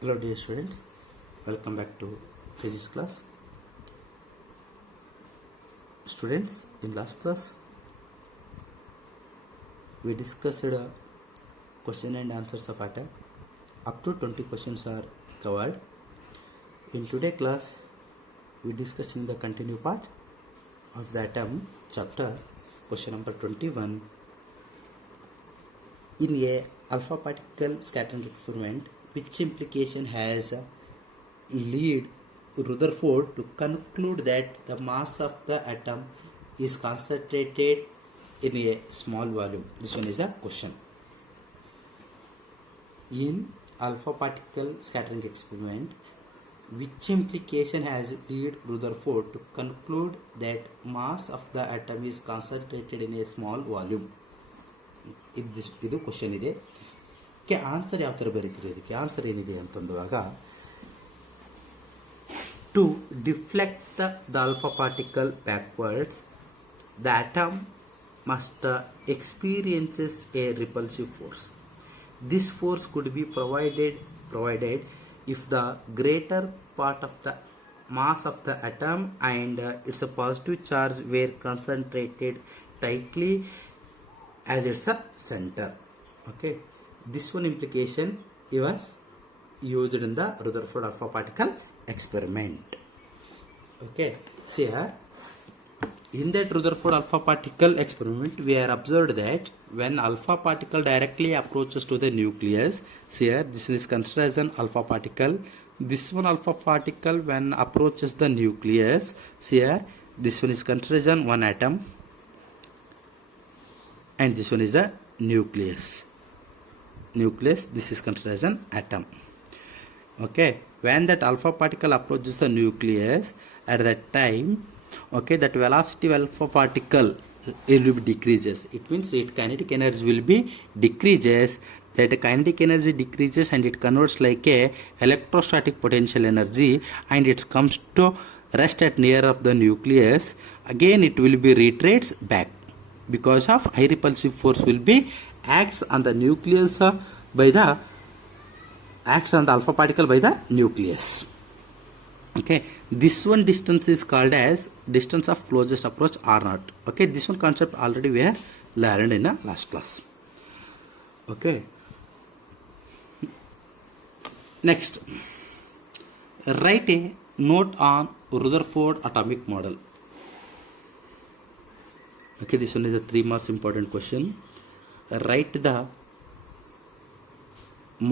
Hello dear students, welcome back to physics class. Students, in last class we discussed question and answers of atom. Up to 20 questions are covered. In today's class we discussing the continue part of the atom chapter, question number 21. In a alpha particle scattering experiment, which implication has led Rutherford to conclude that the mass of the atom is concentrated in a small volume? This one is a question. In alpha particle scattering experiment, which implication has led Rutherford to conclude that mass of the atom is concentrated in a small volume? ಇದು question ಇದೆ. Answer ಯಾವ ಥರ ಬರೀತೀರಿ? ಇದಕ್ಕೆ answer ಏನಿದೆ ಅಂತಂದುವಾಗ, to deflect the alpha particle backwards the atom must experiences a repulsive force. This force could be provided if the greater part of the mass of the atom and its positive charge were concentrated tightly as its a center. Okay, this one implication was used in the Rutherford alpha particle experiment. Okay, see here, in that Rutherford alpha particle experiment we are observed that when alpha particle directly approaches to the nucleus, see here, this is considered as an alpha particle. This one alpha particle when approaches the nucleus, see here, this one is considered as one atom and this one is a nucleus. This is considered as an atom. Okay, when that alpha particle approaches the nucleus, at that time, okay, that velocity of alpha particle will be decreases. It means its kinetic energy will be decreases. That kinetic energy decreases and it converts like a electrostatic potential energy and it comes to rest at near of the nucleus. Again it will be retreats back because of high repulsive force will be acts on the nucleus acts on the alpha particle by the nucleus. Okay, this one distance is called as distance of closest approach r0. Okay, this one concept already we have learned in the last class. Okay, next, write a note on Rutherford atomic model. Okay, this one is a 3 marks important question. Write the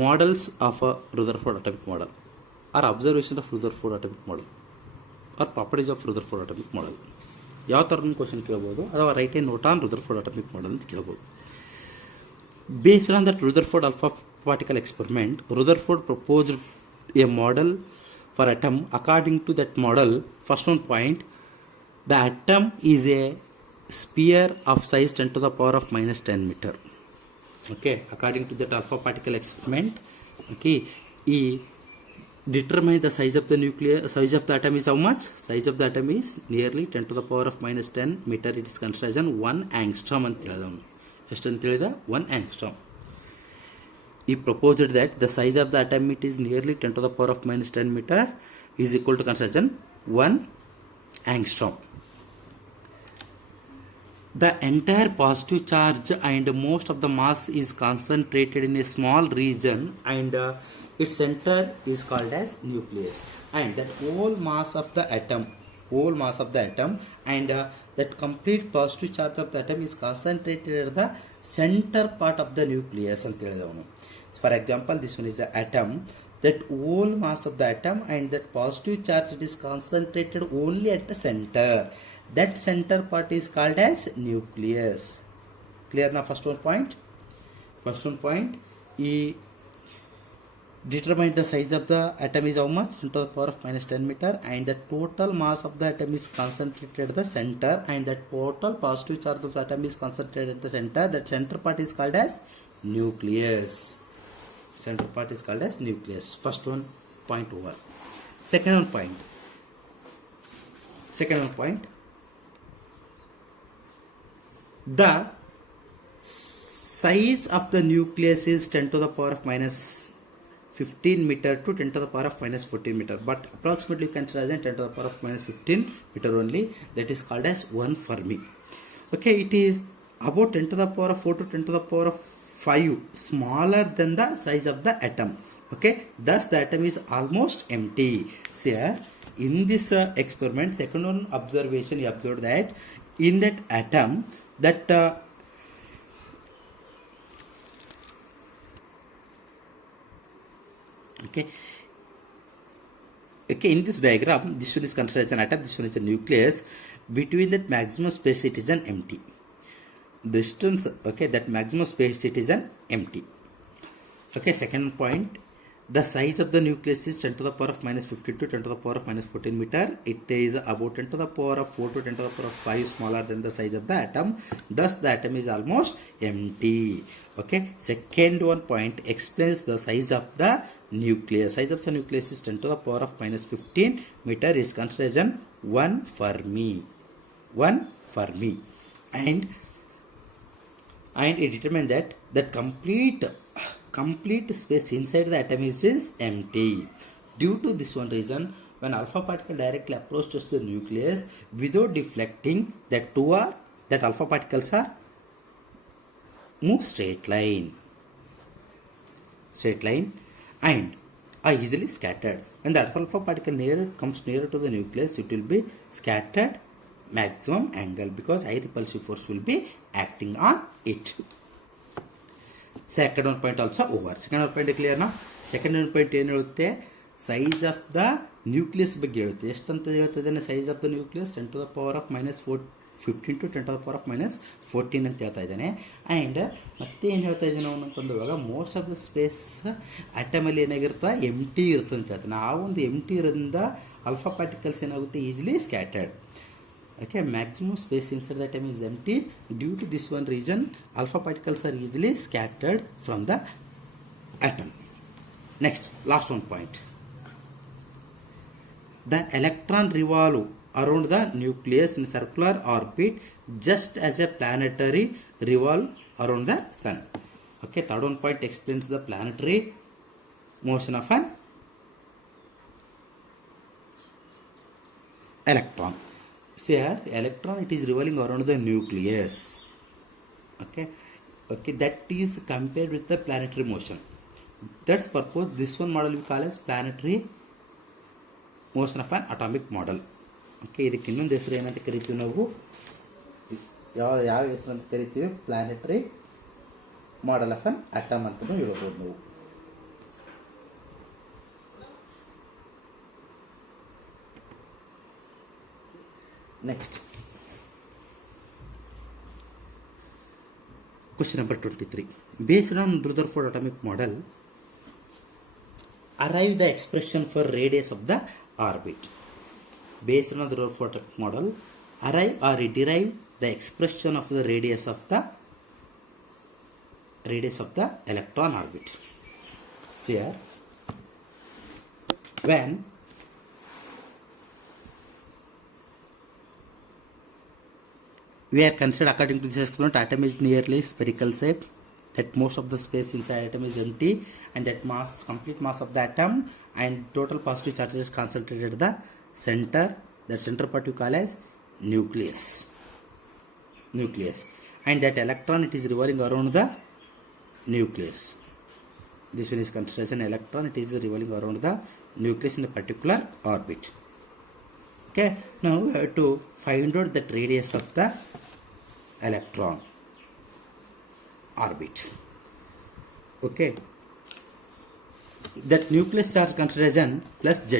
models of a Rutherford atomic model or observations of Rutherford atomic model or properties of Rutherford atomic model. ಯಾವ ಥರ question ಕೇಳ್ಬೋದು, ಅಥವಾ right A note on Rutherford atomic model ಅಂತ ಕೇಳ್ಬೋದು. Based on that Rutherford alpha particle experiment, Rutherford proposed a model for atom. According to that model, first one point, the atom is a sphere of size 10 to the power of minus 10 meter. Okay, according to that alpha particle experiment, okay, he determine the size of the nucleus. Size of the atom is how much? Size of the atom is nearly 10 to the power of minus 10 meter. It is considered as 1 angstrom ಅಂತ ಹೇಳಿದವನು. ಎಷ್ಟು ಅಂತ ಹೇಳಿದ? 1 angstrom. He proposed that the size of the atom, it is nearly 10 to the power of minus 10 meter, is equal to considered as 1 angstrom. The entire positive charge and most of the mass is concentrated in a small region and its center is called as nucleus, and that whole mass of the atom and that complete positive charge of the atom is concentrated at the center part of the nucleus ಅಂತ ಹೇಳಿದವನು. For example, this one is the atom, that whole mass of the atom and that positive charge, it is concentrated only at the center. That center part is called as nucleus. Clear now? First one point, he determined the size of the atom is how much? 10 to the power of minus 10 meter, and the total mass of the atom is concentrated at the center, and the total positive charge of the atom is concentrated at the center. That center part is called as nucleus. First one point over. Second one point, the size of the nucleus is 10 to the power of minus 15 meter to 10 to the power of minus 14 meter, but approximately you consider as 10 to the power of minus 15 meter only. That is called as 1 Fermi. Okay, it is about 10 to the power of 4 to 10 to the power of 5 smaller than the size of the atom. Okay, thus the atom is almost empty. See here, in this experiment, second one observation, you observed that in that atom, that okay, in this diagram, this one is considered as an atom, this one is a nucleus. Between that maximum space, it is an empty distance. Okay, that maximum space, it is an empty. Okay, second point, the size of the nucleus is 10 to the power of minus 15 to 10 to the power of minus 14 meter. It is about 10 to the power of 4 to 10 to the power of 5 smaller than the size of the atom. Thus the atom is almost empty. Okay, second one point explains the size of the nucleus. Size of the nucleus is 10 to the power of minus 15 meter, is considered as 1 Fermi. 1 Fermi. And it determined that complete space inside the atom is empty. Due to this one reason, when alpha particle directly approaches the nucleus without deflecting, that alpha particles are move straight line and are easily scattered. When the alpha particle comes nearer to the nucleus, it will be scattered maximum angle, because high repulsive force will be acting on it. Second one point also over. Second one point clear now. Second one point ಏನು ಹೇಳುತ್ತೆ, size of the nucleus ಬಗ್ಗೆ ಹೇಳುತ್ತೆ. ಎಷ್ಟು ಅಂತ ಹೇಳ್ತಿದ್ದಾನೆ, size of the nucleus 10 to the power of minus 15 to 10 to the power of minus 14 ಅಂತ ಹೇಳ್ತಾ ಇದ್ದಾನೆ. ಆ್ಯಂಡ್ ಮತ್ತೆ ಏನು ಹೇಳ್ತಾ ಇದ್ದಾನೆ ಅವನು ಅಂತಂದಾಗ, ಮೋಸ್ಟ್ ಆಫ್ ದ ಸ್ಪೇಸ್ ಅಟಮಲ್ಲಿ ಏನಾಗಿರುತ್ತೆ, ಎಂಟಿ ಇರುತ್ತೆ ಅಂತ ಹೇಳ್ತಾನೆ. ಆ ಒಂದು ಎಂಟಿ ಇರೋದ್ರಿಂದ ಅಲ್ಫಾ ಪಾರ್ಟಿಕಲ್ಸ್ ಏನಾಗುತ್ತೆ, easily scattered. Okay, maximum space inside the atom is empty. Due to this one reason, alpha particles are easily scattered from the atom. Next, last one point. The electron revolve around the nucleus in circular orbit, just as a planetary revolve around the sun. Okay, third one point explains the planetary motion of an electron. See here, electron, it is revolving around the nucleus. Okay, that is compared with the planetary motion. That's purpose this one model we call as planetary motion of an atomic model. Okay, ಇದಕ್ಕೆ ಇನ್ನೊಂದು ಹೆಸರು ಏನಂತ ಕರಿತೀವಿ ನಾವು, ಯಾವ ಹೆಸರು ಅಂತ ಕರಿತೀವಿ, planetary model of an atom ಅಂತಲೂ ಹೇಳ್ಬೋದು ನಾವು. Next, question number 23. Based on Rutherford atomic model, arrive the expression for radius of the orbit. Based on the Rutherford atomic model, arrive or derive the expression of the radius of the electron orbit. See here, when we are considered, according to this experiment, atom is nearly spherical shape, that most of the space inside atom is empty, and that complete mass of the atom and total positive charges is concentrated at the center. That center part you call as nucleus, and that electron, it is revolving around the nucleus. This one is considered as an electron, it is revolving around the nucleus in a particular orbit. Okay, now we have to find out that radius of the electron orbit. Okay, that nucleus charge consideration plus Ze,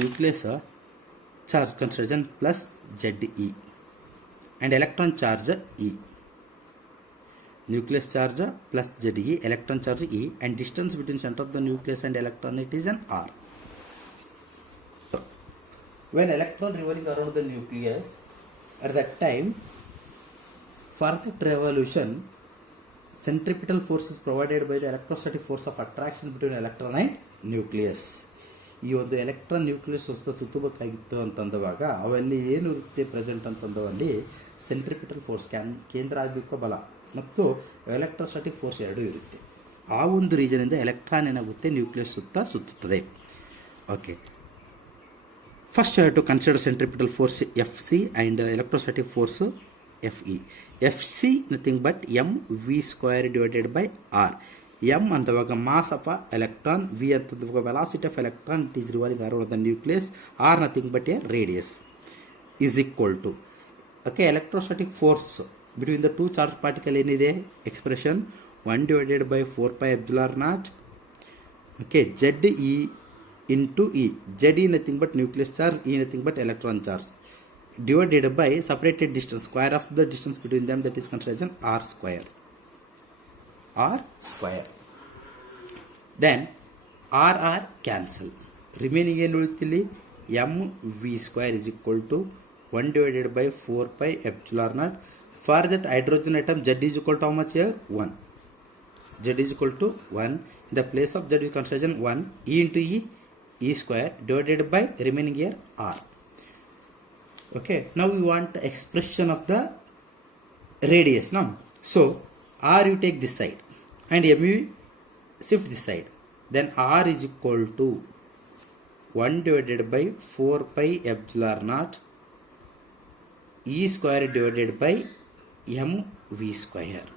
nucleus charge consideration plus Ze, and electron charge E. Nucleus charge plus Ze, electron charge E, and distance between center of the nucleus and electron, it is an R. When electron revolving around the nucleus, at that time, for the revolution, centripetal force is provided by the electrostatic force of attraction between electron and nucleus. ಈ ಒಂದು electron nucleus ಸುತ್ತಬೇಕಾಗಿತ್ತು ಅಂತಂದವಾಗ ಅವೆಲ್ಲಿ ಏನು ಇರುತ್ತೆ present ಅಂತಂದವಲ್ಲಿ centripetal force ಕೇಂದ್ರ ಆಗಬೇಕು ಬಲ ಮತ್ತು electrostatic force ಎರಡೂ ಇರುತ್ತೆ. ಆ ಒಂದು ರೀಜನಿಂದ ಎಲೆಕ್ಟ್ರಾನ್ ಏನಾಗುತ್ತೆ ನ್ಯೂಕ್ಲಿಯಸ್ ಸುತ್ತುತ್ತದೆ. Okay, first you have to consider centripetal force Fc and electrostatic force Fe. Fc nothing but mv² divided by r. m ಅಂತವಾಗ ಮಾಸ್ ಆಫ್ ಎಲೆಕ್ಟ್ರಾನ್, ವಿ ಅಂತವಾಗ velocity of electron, it is revolving around the nucleus, r nothing but a radius is equal to. Okay, electrostatic force between the two charge particle ಏನಿದೆ expression 1 divided by 4πε0. Okay, Z E into E. Z is nothing but nucleus charge, E nothing but electron charge, divided by separated distance, square of the distance between them, that is considered as R square. R square. Then R cancel. Remaining ಏನು ಉಳಿತಿಲ್ಲಿ mv² is equal to 1 divided by 4πε0. For that hydrogen atom, Z is equal to how much here? 1. Z is equal to 1. In the place of Z we consider as 1. E into E square divided by remaining here R. Okay, now we want expression of the radius now. So R you take this side and M you shift this side. Then R is equal to 1 divided by 4πε0 E square divided by mv square.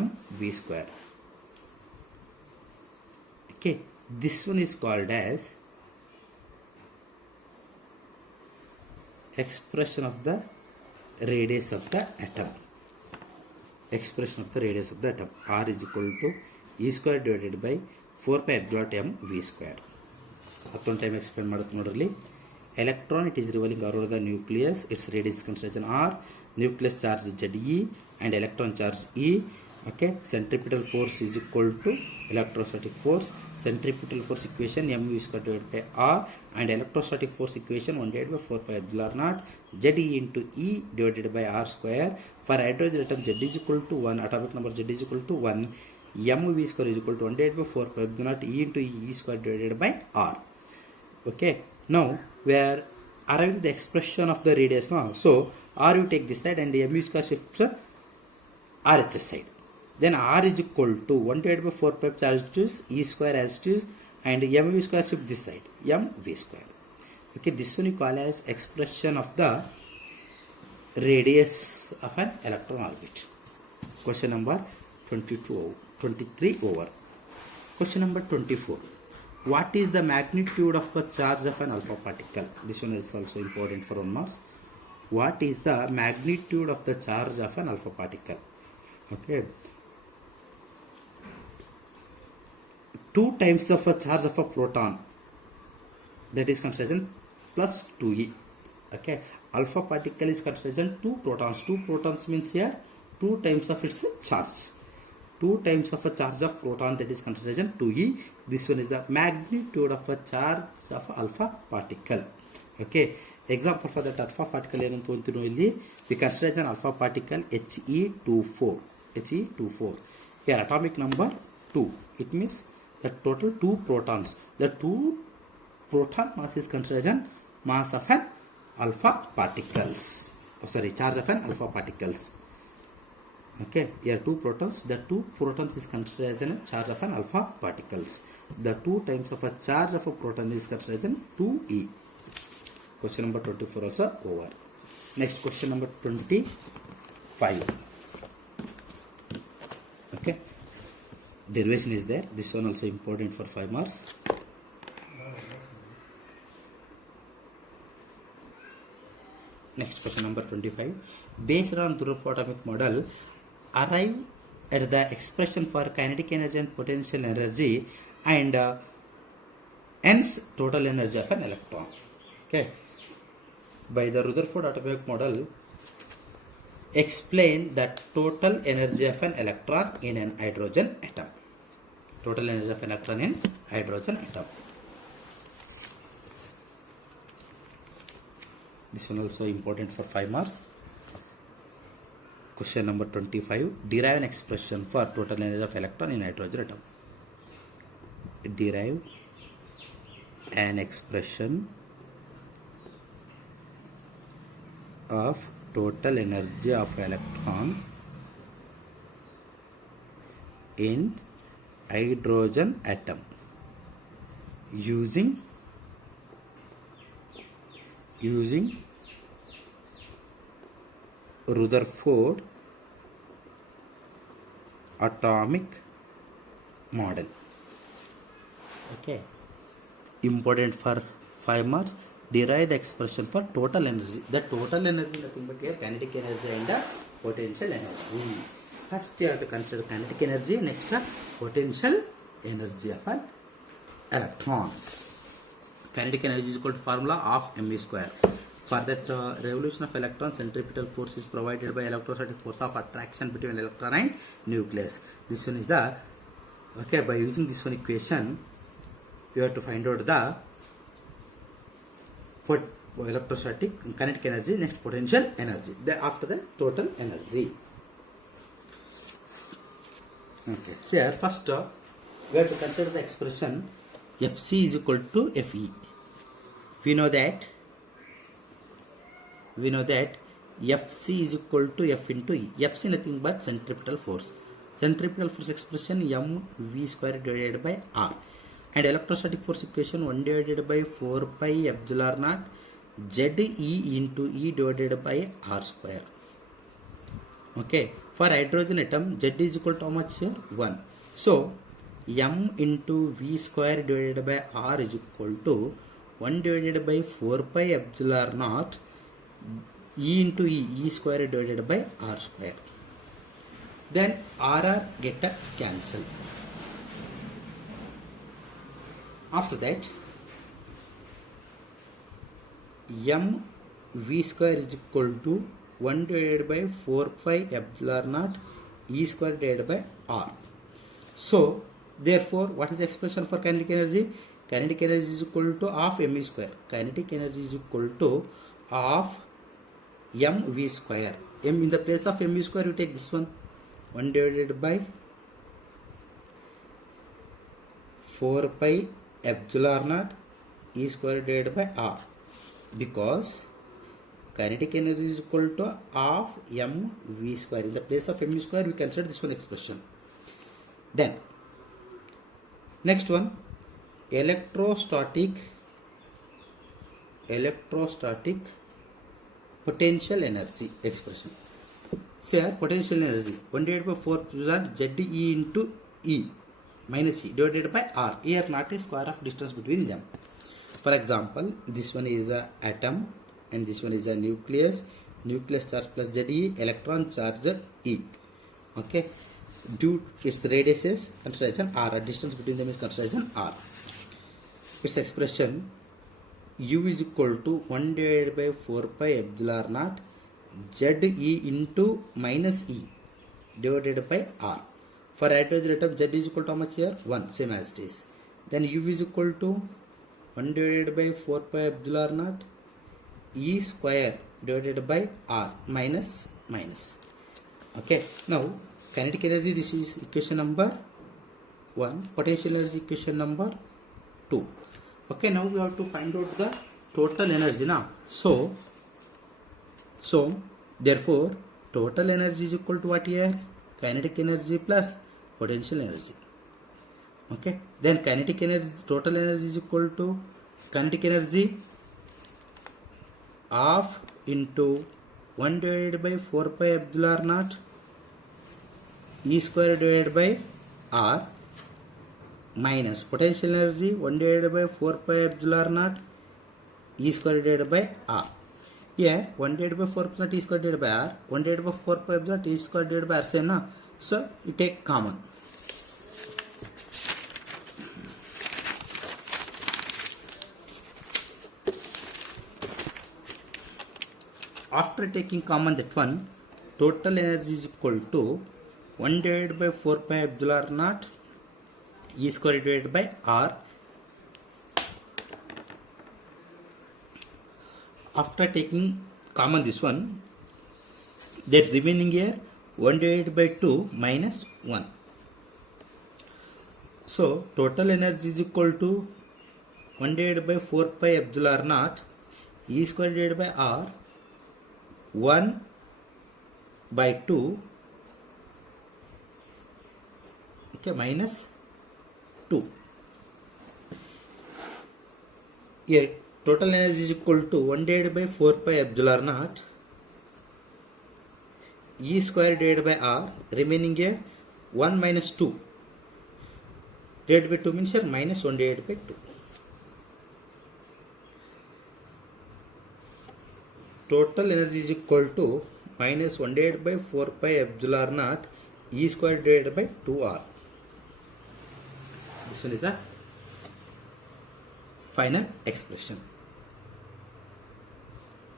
mv square. Okay, this one is called as expression of the radius of the atom. Expression of the radius of the atom. R is equal to E square divided by 4πε0 mv square. ಮತ್ತೊಂದು time explain ಮಾಡುತ್ತೆ ನೋಡ್ರಿ. Electron it is revolving around the nucleus, it's radius considered as R, nucleus charge Ze and electron charge E. Okay, centripetal force is equal to electrostatic force. Centripetal force equation mv square divided by R and electrostatic force equation 1 divided by 4πε0 Ze into E divided by R square. For hydrogen atom Z is equal to 1, atomic number Z is equal to 1, mv square is equal to 1 divided by 4πε0 E into E square divided by R. Okay, now we are arriving the expression of the radius now. So R you take this side and mv square shifts RHS side. Then R is equal to 1 divided by 4 pi charge choose, E square as choose, and mv square shift this side, mv square. Okay, this one you call as expression of the radius of an electron orbit. Question number 23 over. Question number 24. What is the magnitude of the charge of an alpha particle? This one is also important for 1 marks. What is the magnitude of the charge of an alpha particle? Okay. 2 times of a charge of a proton, that is considered as plus 2e. Okay, alpha particle is considered as 2 protons. 2 protons means here 2 times of its charge. 2 times of a charge of proton, that is considered as 2e. This one is the magnitude of a charge of alpha particle. Okay, example for that alpha particle ಏನು ಅಂತ ಅಂತೀವಿ ಇಲ್ಲಿ, we consider as an alpha particle He24. He24. Here atomic number 2. It means the total 2 protons. The 2 proton mass is considered as an mass of an alpha particles. Oh, sorry, charge of an alpha particles. Okay, here 2 protons. The 2 protons is considered as a charge of an alpha particles. The 2 times of a charge of a proton is considered as an 2e. Question number 24 also over. Next question number 25. Okay, derivation is there. This one also important for 5 marks. Next question number 25. Based on Rutherford atomic model, arrive at the expression for kinetic energy and potential energy and hence total energy of an electron. Okay, by the Rutherford atomic model, explain the total energy of an electron in an hydrogen atom. Total energy of an electron in hydrogen atom. This one also important for 5 marks. Question number 25. Derive an expression for total energy of electron in hydrogen atom. Derive an expression of total energy of electron in hydrogen atom using Rutherford atomic model. Okay, important for 5 marks. Derive the expression for total energy. The total energy nothing but here kinetic energy and potential energy. First you have to consider kinetic energy, next potential energy of an electron. Kinetic energy is equal to formula of mv square. For that revolution of electron, centripetal force is provided by electrostatic force of attraction between electron and nucleus. This one is the, okay, by using this one equation you have to find out the electrostatic kinetic energy, next potential energy, after the total energy. Okay, so here first we have to consider the expression Fc is equal to Fe. We know that Fc is equal to F into E. Fc nothing but centripetal force. Centripetal force expression mv square divided by r, and electrostatic force equation 1 divided by 4 pi epsilon naught Ze into E divided by r square. Okay, for hydrogen atom Z is equal to how much here? 1. So m into v square divided by r is equal to 1 divided by 4 pi epsilon naught E into E square divided by r square. Then r get a cancel. After that m v square is equal to 1 divided by 4 pi epsilon naught E square divided by r. So therefore what is the expression for kinetic energy? Kinetic energy is equal to half mv square. Kinetic energy is equal to half mv square. M in the place of mv square you take this one, 1 divided by 4 pi epsilon naught E square divided by r, because kinetic energy is equal to half mv square. In the place of mv square we consider this one expression. Then next one, electrostatic potential energy expression. So here potential energy 1 divided by 4 Ze into E minus E divided by R. Here not a square of distance between them. For example, this one is a atom and this one is a nucleus. Nucleus charge plus Ze, electron charge E. Okay, due its radius is consideration R, a distance between them is consideration R. Its expression U is equal to 1 divided by 4 pi epsilon naught Ze into minus E divided by R. For hydrogen atom Z is equal to how much here? 1, same as it is. Then U is equal to 1 divided by 4 pi epsilon naught E square divided by R minus. Okay, now kinetic energy, this is equation number 1, potential energy equation number 2. Okay, now we have to find out the total energy now. So therefore total energy is equal to what here? Kinetic energy plus potential energy. Okay, then kinetic energy, total energy is equal to kinetic energy half into 1 divided by 4 pi epsilon naught E square divided by R minus potential energy 1 divided by 4 pi epsilon naught E square divided by R. Here 1 divided by 4 pi naught E square divided by R, 1 divided by 4 pi epsilon E square divided by R, same na. So you take common. After taking common that one, total energy is equal to 1 divided by 4 pi epsilon naught E square divided by R. After taking common this one, that remaining here 1 divided by 2 minus 1. So total energy is equal to 1 divided by 4 pi epsilon naught E square divided by R 1 by 2 Okay, minus 2. Here total energy is equal to 1 divided by 4 pi epsilon naught E square divided by R, remaining here 1 minus 2 divided by 2 means here minus 1 divided by 2. Total energy is equal to minus 1 divided by 4 pi epsilon naught E square divided by 2R. This one is the final expression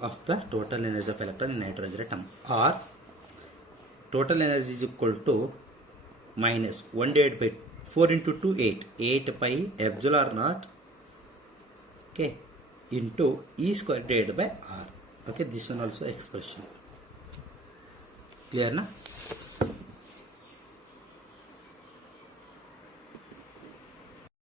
of the total energy of electron in nitrogen atom, or total energy is equal to minus 1 divided by 4 into 2 8 pi epsilon naught, okay, into E square divided by R. Okay, this one also expression. Clear na?